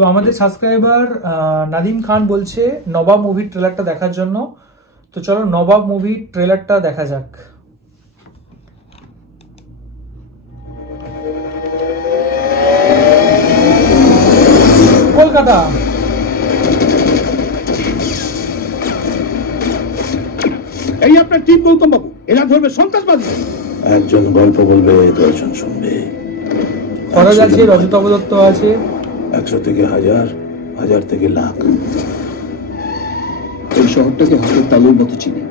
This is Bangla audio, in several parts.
তো আমাদের সাবস্ক্রাইবার নাদিম খান বলছে নবাব মুভির ট্রেলারটা দেখার জন্য। তো চলো নবাব মুভির ট্রেলারটা দেখা যাক। কলকাতা, এই আপনার টিম গৌতম বাবু, এরা ধরবে সন্ত্রাসবাদী। একজন গল্প বলবে, 10 জন শুনবে। ফরাজ আছে, রজতাভ দত্ত আছে। 100 থেকে 1000, 1000 থেকে লাখ। এই শহরটাকে হাতের তালুর মতো চিনি।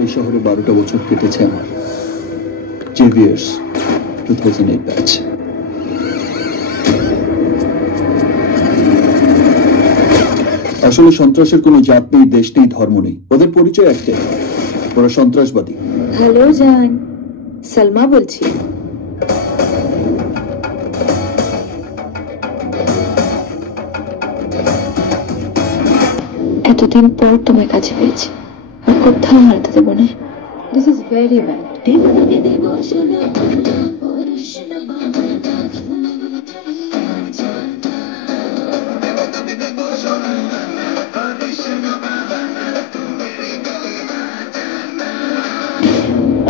এই শহরে 12টা বছর কেটেছে আমার। Xavier's 2008 batch. আসলে সন্ত্রাসের কোনো জাত নেই, দেশ নেই, ধর্ম নেই। ওদের পরিচয় একটাই, ওরা সন্ত্রাসবাদী। হ্যালো জান, সালমা বলছি। এতদিন পর তোমার কাছে পেয়েছি, আর কোথাও হারাতে দেবো না। This is very bad.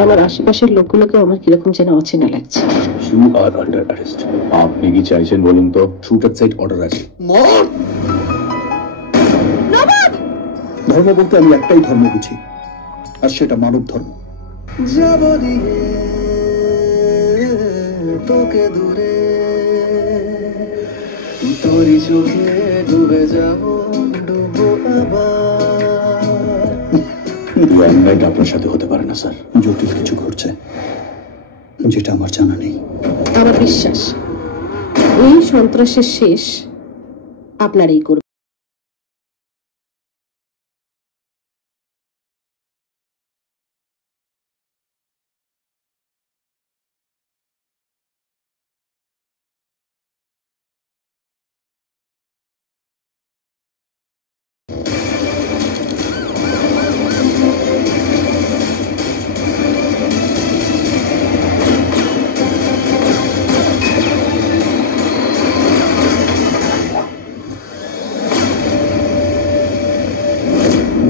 আমার আশেপাশের লোকগুলোকে আমার কিরকম যেন অচেনা লাগছে। You are under arrest. আপনি কি চাইছেন বলুন তো? শুট অ্যাট সাইট অর্ডার আছে। ধর্ম বলতে আমি একটাই ধর্ম বুঝি, আর সেটা মানব ধর্ম। যাব দিয়ে তোকে দূরে, তোরই চোখে ডুবে যাব, ডুবো আবার। আপনার সাথে হতে পারে না স্যার। জটিল কিছু ঘটছে যেটা আমার জানা নেই। আমার বিশ্বাস এই সন্ত্রাসের শেষ আপনারই করবে।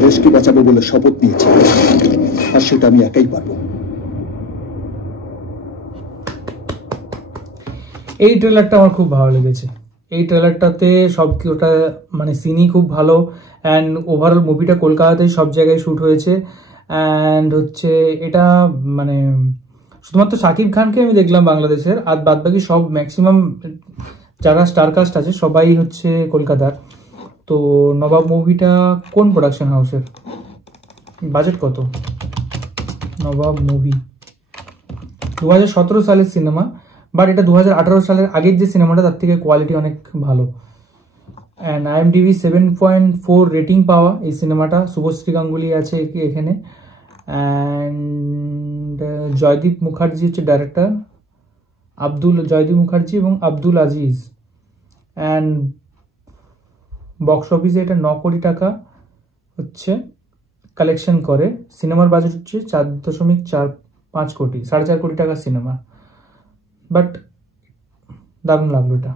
দেশকে বাঁচাবো বলে শপথ নিয়েছি, আর সেটা আমি একাই পারবো। এই ট্রেলারটা আমার খুব ভালো লেগেছে। এই ট্রেলারটাতে ওটা মানে সিনই খুব ভালো, অ্যান্ড ওভারঅল মুভিটা কলকাতাতেই সব জায়গায় শ্যুট হয়েছে। অ্যান্ড হচ্ছে এটা মানে শুধুমাত্র শাকিব খানকে আমি দেখলাম বাংলাদেশের, আর বাদ বাকি সব ম্যাক্সিমাম যারা স্টারকাস্ট আছে সবাই হচ্ছে কলকাতার। তো নবাব মুভিটা কোন প্রোডাকশন হাউসের, বাজেট কত? নবাব মুভি 2017 সালের সিনেমা, বাট এটা 2018 সালের আগের যে সিনেমাটা তার থেকে কোয়ালিটি অনেক ভালো। অ্যান্ড IMDb 7.4 রেটিং পাওয়া এই সিনেমাটা। শুভশ্রী গাঙ্গুলি আছে এখানে, অ্যান্ড জয়দীপ মুখার্জি হচ্ছে ডাইরেক্টর, জয়দীপ মুখার্জি এবং আব্দুল আজিজ। অ্যান্ড বক্স অফিসে এটা 9 কোটি টাকা হচ্ছে কালেকশন করে। সিনেমার বাজেট হচ্ছে 4.45 কোটি, 4.5 কোটি টাকা সিনেমা। বাট দারুণ লাগলো এটা।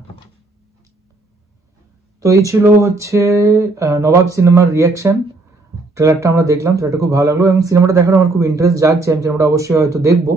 তো এই ছিল হচ্ছে নবাব সিনেমার রিয়াকশন। ট্রেলারটা আমরা দেখলাম, ট্রেলারটা খুব ভালো লাগলো এবং সিনেমাটা দেখার আমার খুব ইন্টারেস্ট জাগছে। আমি সিনেমাটা অবশ্যই হয়তো দেখবো।